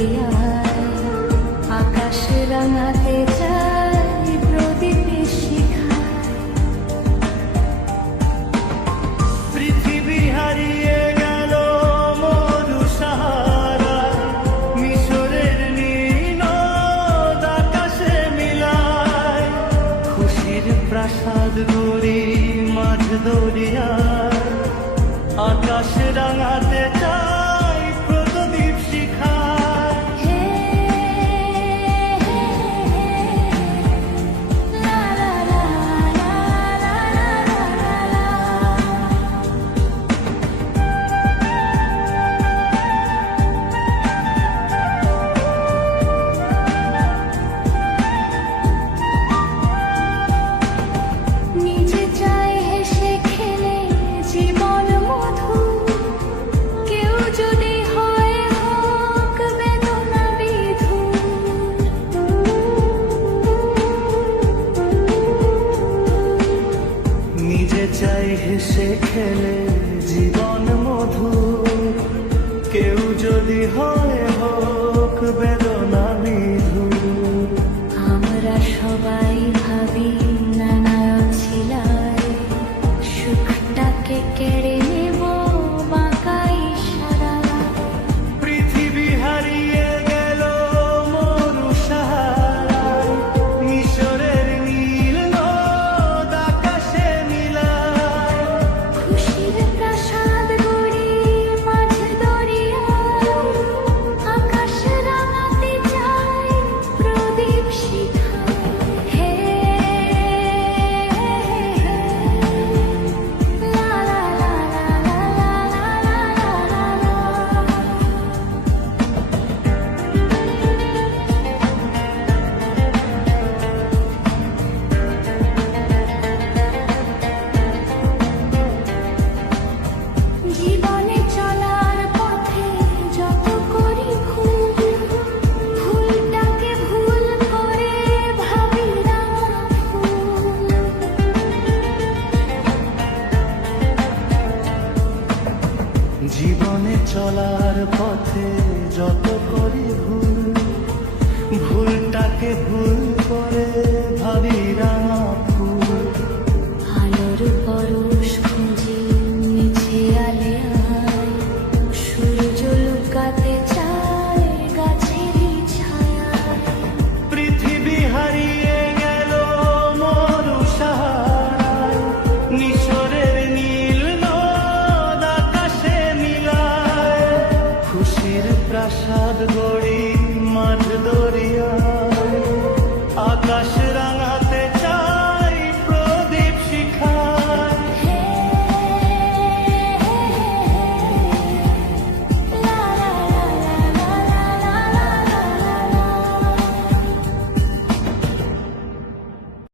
দরিয়ায় আকাশ রাঙাতে চাই প্রদীপের শিখায়। পৃথিবী হারিয়ে গেল মরু সাহারায়, মিশরের নীল নদ আকাশে মিলায়। খুশির প্রাসাদ গড়ি মাঝ দরিয়ায়, আকাশ রাঙাতে চাই প্রদীপ শিখায়। হে লা লা লা লা লা লা লা। নিজে চায় হেসে খেলে জীবন মধুর, কেউ যদি হয় হোক বেদনা বিধুর। নিজে চাই হেসে খেলে জীবন মধুর, কেউ যদি হয় হোক বেদনা বিধুর। আমরা সবাই ভাবি নানায় ছিলায়, সুখটাকে কেড়ে নেব বাঁকা ইশারায়। পৃথিবী হারিয়ে গেল মরু সাহারায়, মিশরের নীল নদ আকাশে মিলায়। খুশির প্রাসাদ গড়ি মাঝ দরিয়ায়, আকাশ রাঙাতে চাই প্রদীপ শিখায়। হে লা লা লা লা লা লা লা লা। জীবনে চলার পথে যত করি ভুল, ভুলটাকে ভুল করে ভাবি রাঙা ফুল। জীবনে চলার পথে যত করি ভুল, ভুলটাকে ভুল করে ভাবি রাঙা ফুল। আলোর পর